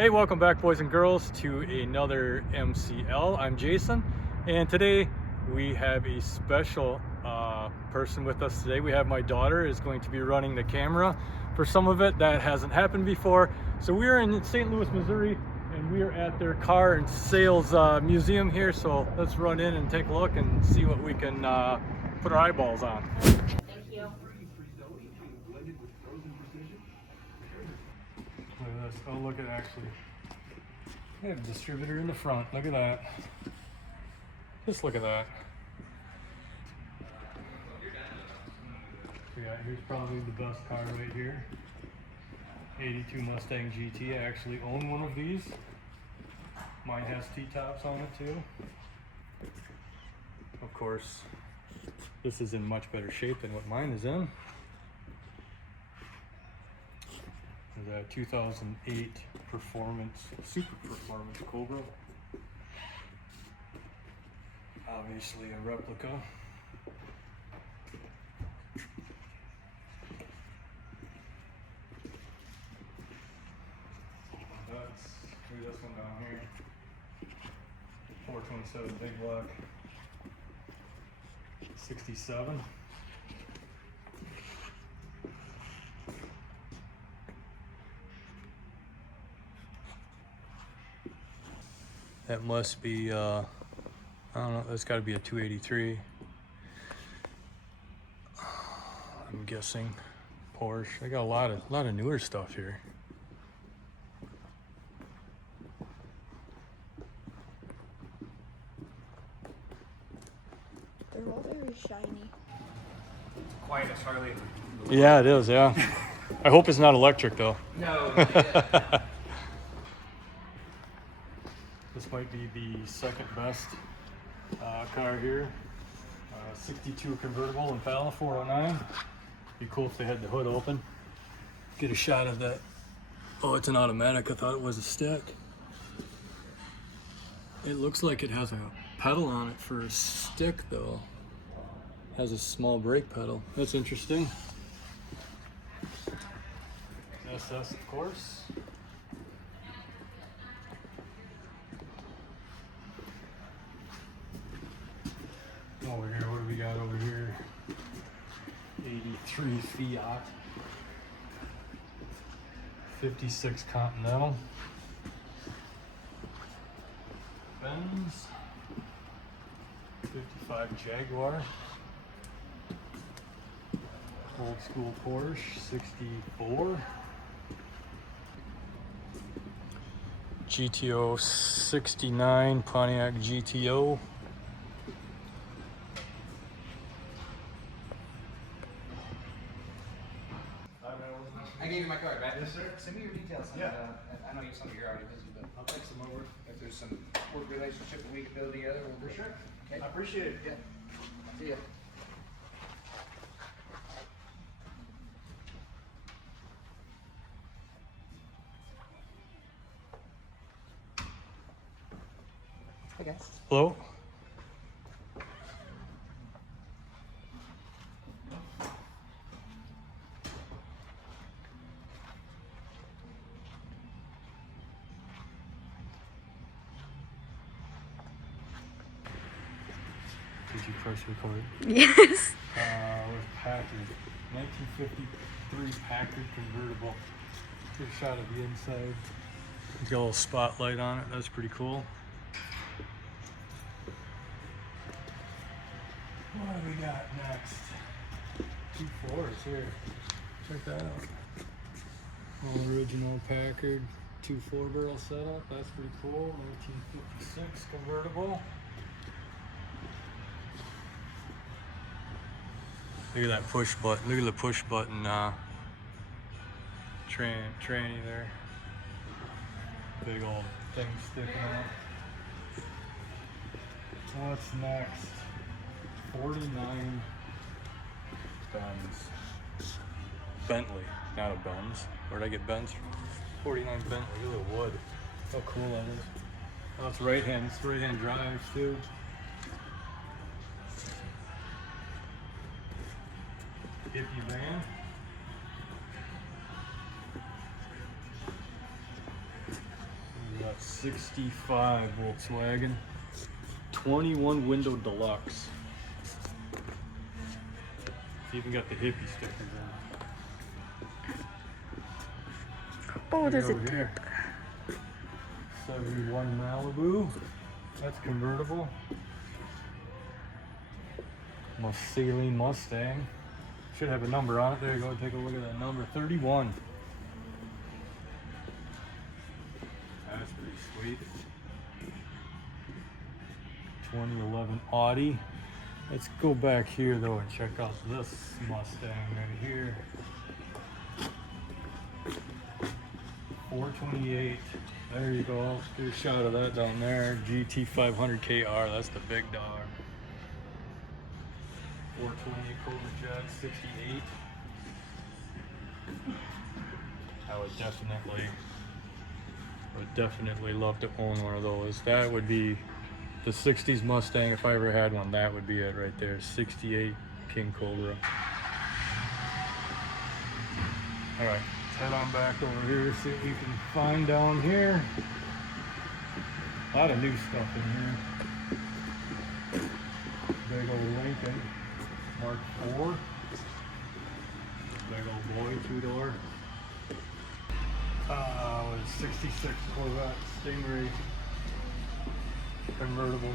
Hey, welcome back, boys and girls, to another MCL. I'm Jason, and today we have a special person with us today. We have my daughter is going to be running the camera for some of it. That hasn't happened before. So we're in St. Louis, Missouri, and we are at their car and sales museum here. So let's run in and take a look and see what we can put our eyeballs on. Thank you. Look at this. Oh, look at actually. We have a distributor in the front. Look at that. Just look at that. So yeah, here's probably the best car right here. 82 Mustang GT. I actually own one of these. Mine has T-tops on it too. Of course, this is in much better shape than what mine is in. The 2008 Super Performance Cobra. Obviously a replica. Let's do this one down here. 427 big block. 67. That must be, I don't know, that's got to be a 283. I'm guessing Porsche. They got a lot of newer stuff here. They're all very shiny. Quietest Harley. Yeah, it is, yeah. I hope it's not electric though. No. This might be the second best car here. 62 convertible Impala 409. Be cool if they had the hood open. Get a shot of that. Oh, it's an automatic. I thought it was a stick. It looks like it has a pedal on it for a stick though. Has a small brake pedal. That's interesting. SS, of course. Over here, what do we got over here? 83 Fiat. 56 Continental. Benz. 55 Jaguar. Old school Porsche 64. GTO 69 Pontiac GTO. I gave you my card, right? Yes, sir. Send me your details. Yeah. I know some of you are already busy, but I'll text them over. if there's some work relationship that we can build together, we'll For sure. Okay. I appreciate it. Yeah. See ya. Hey guys. Hello? Did you press record? Yes. With Packard. 1953 Packard convertible. Get a shot of the inside. It's got a little spotlight on it. That's pretty cool. What do we got next? 2 floors here. Check that out. All original Packard 2 floor barrel setup. That's pretty cool. 1956 convertible. Look at that push button. Look at the push button tranny there. Big old thing sticking out. What's next? 49 Benz. Bentley, not a Benz. Where'd I get Benz from? 49 Bentley. Look at the wood. How cool that is. Oh, it's right-hand drive too. Hippie van. '65 Volkswagen, 21 window deluxe. It's even got the hippie stickers in it. Oh, Look does it? over here. 71 Malibu. That's convertible. Saline Mustang. Should have a number on it. There you go. Take a look at that number. 31. That's pretty sweet. 2011 Audi. Let's go back here though and check out this Mustang right here. 428. There you go. Get a shot of that down there. GT 500 KR. That's the big dog. 428 Cobra Jet 68. I would definitely love to own one of those. That would be the 60s Mustang. If I ever had one, that would be it right there. 68 King Cobra. All right, let's head on back over here, see what we can find down here. A lot of new stuff in here. Big old Lincoln Mark IV. Big old boy, two-door. With 66 Corvette Stingray convertible.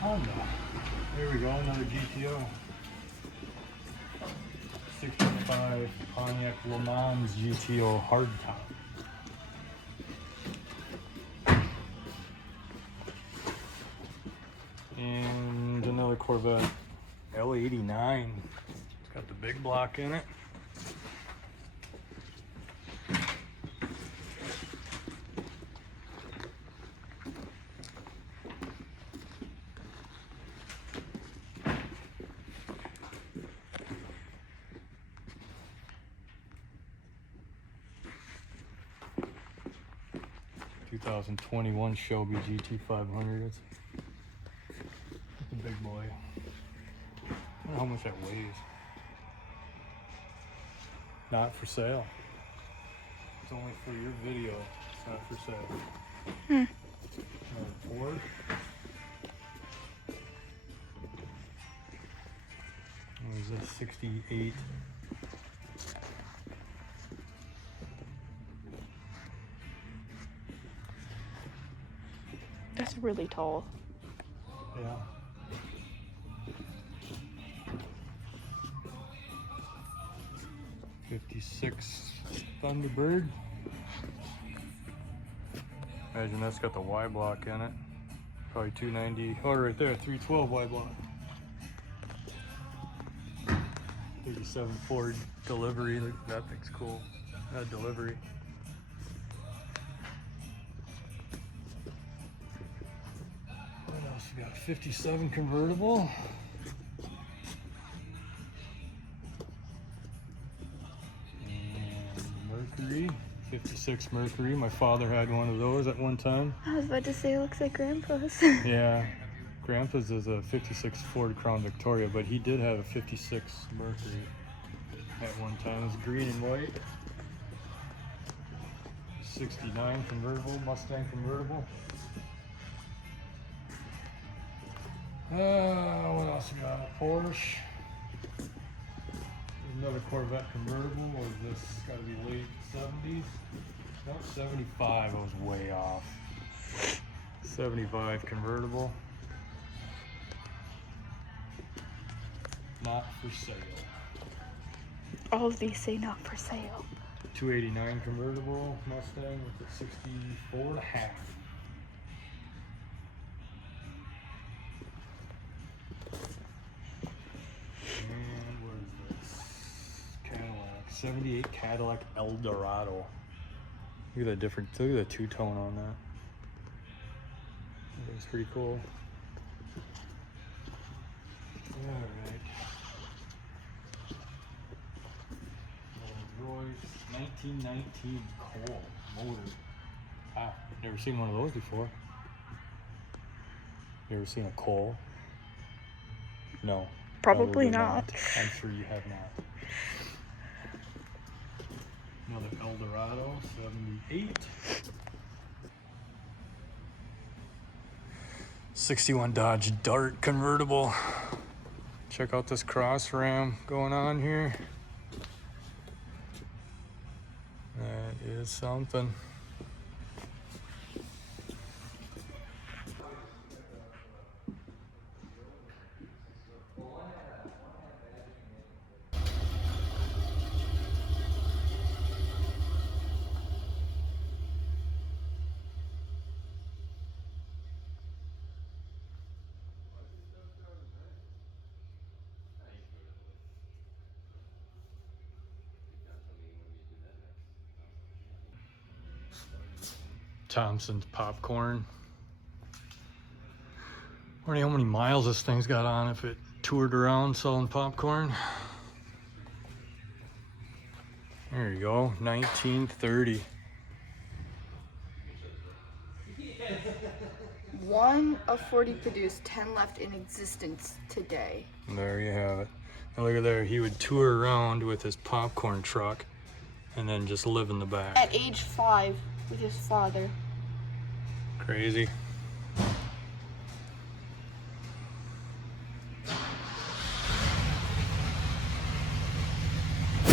Honda. There we go, another GTO. 65 Pontiac Le Mans GTO hardtop. And another Corvette L89. It's got the big block in it. '21 Shelby GT 500. That's a big boy. I don't know how much that weighs. Not for sale. It's only for your video. It's not for sale. Ford. What is this? 68. That's really tall. Yeah. '56 Thunderbird. Imagine that's got the Y block in it. Probably 290. Oh, right there, 312 Y block. 37 Ford delivery. Look, that thing's cool. That delivery. What else we got? 57 convertible. Mercury, 56 Mercury. My father had one of those at one time. I was about to say it looks like Grandpa's. Yeah, Grandpa's is a 56 Ford Crown Victoria, but he did have a 56 Mercury at one time. It was green and white. 69 convertible, Mustang convertible. What else we got? Porsche. Another Corvette convertible. Or is this got to be late 70s? No, 75. I was way off. 75 convertible. Not for sale. All of these say not for sale. 289 convertible Mustang with a 64 and a half. And what is this? Cadillac. 78 Cadillac Eldorado. Look at the different, look at the two-tone on that. It's pretty cool. Alright. Royce 1919 Cole motor. Ah, never seen one of those before. You ever seen a Cole? No. Probably not. I'm sure you have not. Another Eldorado 78. 61 Dodge Dart convertible. Check out this cross ram going on here. That is something. Thompson's popcorn. I wonder how many miles this thing's got on if it toured around selling popcorn. There you go, 1930. 1 of 40 produced, 10 left in existence today. There you have it. Now look at there, he would tour around with his popcorn truck and then just live in the back. At age 5 with his father. Crazy.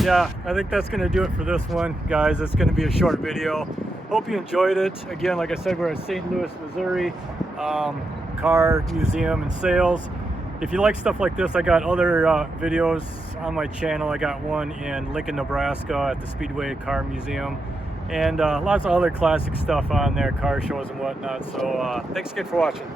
Yeah, I think that's going to do it for this one, guys. It's going to be a short video. Hope you enjoyed it. Again, like I said, we're at St. Louis, Missouri, car museum and sales. If you like stuff like this, I got other videos on my channel. I got one in Lincoln, Nebraska at the Speedway Car Museum, and lots of other classic stuff on there, car shows and whatnot. So thanks again for watching.